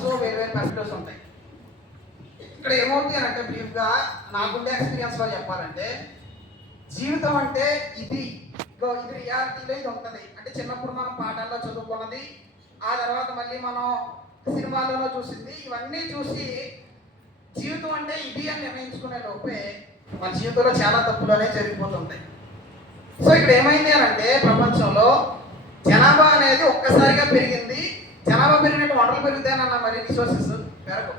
Perceptions వేరు వేరు perspectives ఉంటాయి. ఇక్కడ ఏమవుతుంది అని అంటే బ్రీఫ్గా నాకుండే ఎక్స్పీరియన్స్లో చెప్పాలంటే జీవితం అంటే ఇది రియాలిటీలో ఇది ఉంటుంది. అంటే చిన్నప్పుడు మనం పాఠాల్లో చదువుకున్నది, ఆ తర్వాత మళ్ళీ మనం సినిమాల్లోనో చూసింది, ఇవన్నీ చూసి జీవితం అంటే ఇది అని నిర్ణయించుకునే లోపే మన జీవితంలో చాలా తప్పులు జరిగిపోతుంటాయి. సో ఇక్కడ ఏమైంది అని అంటే ప్రపంచంలో జనాభా అనేది ఒక్కసారిగా పెరిగింది. జనాభా పెరిగినట్టు వనరులు పెరుగుతాయనన్న మరి రిసోర్సెస్ పెరగవు.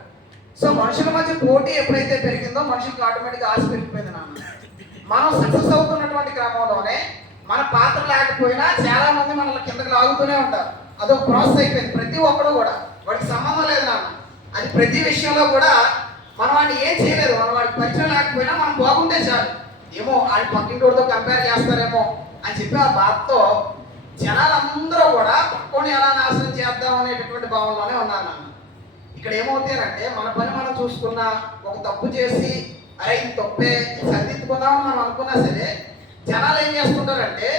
సో మనుషుల మధ్య పోటీ ఎప్పుడైతే పెరిగిందో మనుషులకు ఆటోమేటిక్గా ఆశ పెరిగిపోయింది నాన్న. మనం సక్సెస్ అవుతున్నటువంటి క్రమంలోనే మన పాత్ర లేకపోయినా చాలా మంది మనల్ని కిందకి లాగుతూనే ఉంటారు. అదొక ప్రాసెస్ అయిపోయింది. ప్రతి ఒక్కడు కూడా వాడికి సంబంధం లేదు నాన్న. అది ప్రతి విషయంలో కూడా మనం వాడిని ఏం చేయలేదు. మనం వాడికి పరిచయం లేకపోయినా మనం బాగుంటే చాలు, ఏమో వాడి పక్కింటితో కంపేర్ చేస్తారేమో అని చెప్పి ఆ బాధతో జనాలందరూ కూడా పక్కని ఎలా నాశనం చేద్దాం అనేటటువంటి భావనలోనే ఉన్నారు నాన్న. ఇక్కడ ఏమవుతారంటే మన పని మనం చూసుకున్నా, ఒక తప్పు చేసి అరే ఇది తప్పే సరిదిద్దుకుందామని మనం అనుకున్నా సరే జనాలు ఏం చేస్తుంటారంటే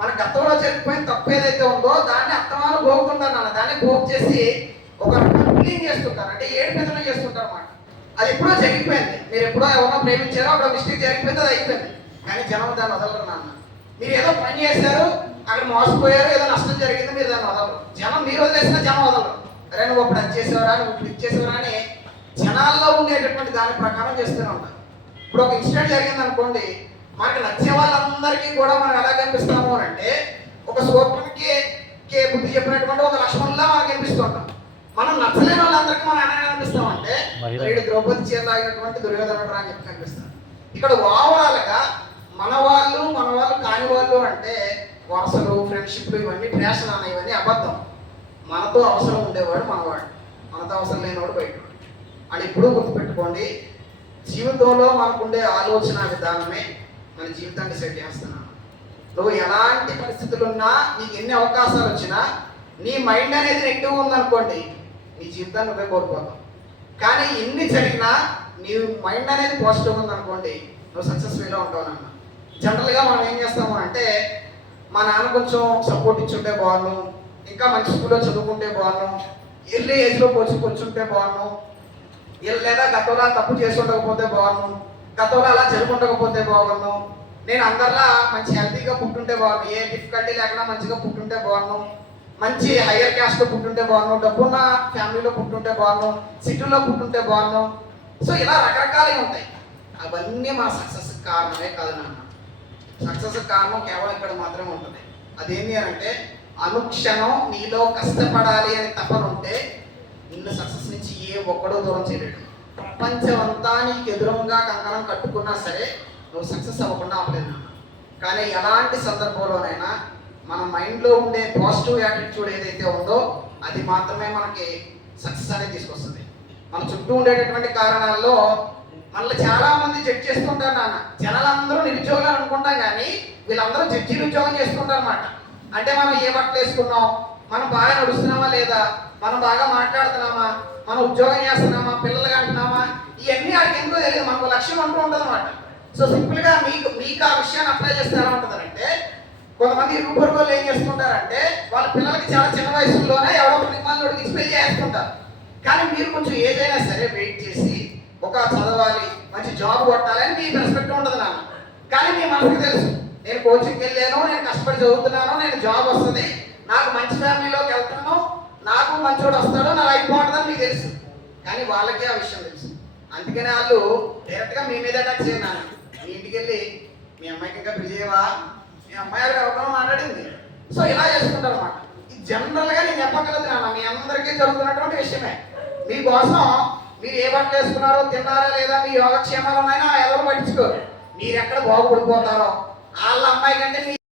మన గతంలో జరిగిపోయిన తప్పు ఏదైతే ఉందో దాన్ని అత్తమాను గోగుతుంటారు నాన్న. దాన్ని గోగు చేసి ఒక క్లీన్ చేస్తుంటారు, అంటే ఏడుపెదలు చేస్తుంటారు అన్నమాట. అది ఎప్పుడో జరిగిపోయింది. మీరు ఎప్పుడో ఎవరో ప్రేమించారో అక్కడ మిస్టేక్ జరిగిపోయింది, అది అయిపోయింది. కానీ జనం దాన్ని వదలరు నాన్న. మీరు ఏదో పని చేశారు, అక్కడ మోసపోయారు, ఏదో నష్టం జరిగింది, మీరు దాన్ని వదలరు. జనం మీరు వదిలేసినా జనం వదలరు. అరే నువ్వు ఇప్పుడు అది చేసేవరా, నువ్వు ఇప్పుడు ఇచ్చేసేవరా అని జనాల్లో ఉండేటటువంటి దాని ప్రకారం చేస్తూనే ఉంటారు. ఇప్పుడు ఒక ఇన్సిడెంట్ జరిగింది అనుకోండి, మనకి నచ్చే వాళ్ళందరికీ కూడా మనం ఎలా కనిపిస్తాము అని అంటే ఒక సూర్యునికి బుద్ధి చెప్పినటువంటి ఒక లక్ష్మణులా మనకు కనిపిస్తుంటాం. మనం నచ్చలేని వాళ్ళందరికీ మనం ఎలా కనిపిస్తామంటే వీడు ద్రౌపది చీర లాగినటువంటి దుర్యోధనుడు అని చెప్పి కనిపిస్తాం. ఇక్కడ ఓవరాల్గా మన వాళ్ళు కాని వాళ్ళు అంటే వరుసలు, ఫ్రెండ్షిప్లు ఇవన్నీ ఫ్యాషన్ అన్న, ఇవన్నీ అబద్ధం. మనతో అవసరం ఉండేవాడు మనవాడు, మనతో అవసరం లేనివాడు బయటవాడు అని ఎప్పుడూ గుర్తుపెట్టుకోండి. జీవితంలో మనకుండే ఆలోచన విధానమే మన జీవితాన్ని సెట్ చేస్తున్నాను. నువ్వు ఎలాంటి పరిస్థితులు ఉన్నా, నీకు ఎన్ని అవకాశాలు వచ్చినా నీ మైండ్ అనేది నెగిటివ్ ఉందనుకోండి, నీ జీవితాన్ని నువ్వే కోల్పోతావు. కానీ ఎన్ని జరిగినా నీ మైండ్ అనేది పాజిటివ్ ఉందనుకోండి, నువ్వు సక్సెస్ఫుల్గా ఉంటావు నాన్న. జనరల్గా మనం ఏం చేస్తాము అంటే మా నాన్న కొంచెం సపోర్ట్ ఇచ్చుంటే బాగున్నాను, ఇంకా మంచి స్కూల్లో చదువుకుంటే బాగున్నాను, ఎర్లీ ఏజ్లో కూర్చుంటే బాగున్నాను, లేదా గతంలో తప్పు చేసి ఉండకపోతే బాగున్నాను, గతంలో అలా జరుగుండకపోతే బాగున్నాను, నేను అందరిలా మంచి హెల్తీగా పుట్టుంటే బాగున్నాను, ఏ డిఫికల్టీ లేకుండా మంచిగా పుట్టుంటే బాగున్నాను, మంచి హయ్యర్ క్యాస్ట్లో పుట్టుంటే బాగున్నాను, డబ్బున్న ఫ్యామిలీలో పుట్టుంటే బాగున్నాను, సిటీలో పుట్టుంటే బాగున్నాను. సో ఇలా రకరకాలుగా ఉంటాయి. అవన్నీ మా సక్సెస్ కారణమే కాదు నాన్న. సక్సెస్ కారణం కేవలం ఇక్కడ మాత్రమే ఉంటుంది. అదేంటి అని అంటే అనుక్షణం నీలో కష్టపడాలి అని తపన ఉంటే నిన్ను సక్సెస్ నుంచి ఏ ఒక్కడో దూరం చేయలేడు. ప్రపంచం అంతా నీకు ఎదురుగా కంకణం కట్టుకున్నా సరే నువ్వు సక్సెస్ అవ్వకుండా అవ్వలేదు నాన్న. కానీ ఎలాంటి సందర్భంలోనైనా మన మైండ్లో ఉండే పాజిటివ్ యాటిట్యూడ్ ఏదైతే ఉందో అది మాత్రమే మనకి సక్సెస్ అనేది తీసుకొస్తుంది. మన చుట్టూ ఉండేటటువంటి కారణాల్లో మనల్ని చాలా మంది జడ్జ్ చేస్తుంటారు నాన్న. జనాలందరూ నిరుద్యోగులు అనుకుంటాం, కానీ వీళ్ళందరూ జడ్జీలు ఉద్యోగం చేస్తుంటారు అన్నమాట. అంటే మనం ఏ బట్టలు వేసుకున్నాం, మనం బాగా నడుస్తున్నామా లేదా, మనం బాగా మాట్లాడుతున్నామా, మనం ఉద్యోగం చేస్తున్నామా, పిల్లలు కంటున్నామా, ఇవన్నీ వాడికి ఎందుకో తెలియదు. మనకు లక్ష్యం అంటూ ఉంటుంది అన్నమాట. సో సింపుల్గా మీకు ఆ విషయాన్ని అప్లై చేస్తే ఎలా ఉంటుందంటే కొంతమంది రూపర్ వాళ్ళు ఏం చేస్తుంటారంటే వాళ్ళ పిల్లలకి చాలా చిన్న వయసులోనే ఎవరో ప్రిమాలను డిస్ప్లే చేస్తుంటారు. కానీ మీరు కొంచెం ఏదైనా సరే వెయిట్ చేసి ఒక చదవాలి, మంచి జాబ్ కొట్టాలని మీ రెస్పెక్ట్ ఉండదు నాన్న. కానీ మీ మనసుకి తెలుసు నేను కోచింగ్కి వెళ్ళాను, నేను కష్టపడి చదువుతున్నాను, నేను జాబ్ వస్తుంది, నాకు మంచి ఫ్యామిలీలోకి వెళ్తాను, నాకు మంచోడు వస్తాడు, నా లైఫ్ బాగుంటుందని మీకు తెలుసు. కానీ వాళ్ళకే ఆ విషయం తెలుసు. అందుకని వాళ్ళు డైరెక్ట్గా మీ మీద అటాక్ చేయను నాన్న. మీ ఇంటికి వెళ్ళి మీ అమ్మాయికి ఇంకా పెళ్లి చేయవా, మీ అమ్మాయి ఎవరితో మాట్లాడింది, సో ఇలా చేసుకుంటారు అన్నమాట. ఇది జనరల్గా నేను చెప్పగలదు నాన్న, మీ అందరికీ జరుగుతున్నటువంటి విషయమే. మీకోసం మీరు ఏ బట్టలు వేసుకున్నారో, తిన్నారా లేదా, మీ యోగక్షేమాలు ఉన్నాయో ఎవరు పట్టించుకోరు. మీరు ఎక్కడ బాగుపడిపోతారో వాళ్ళ అమ్మాయి కంటే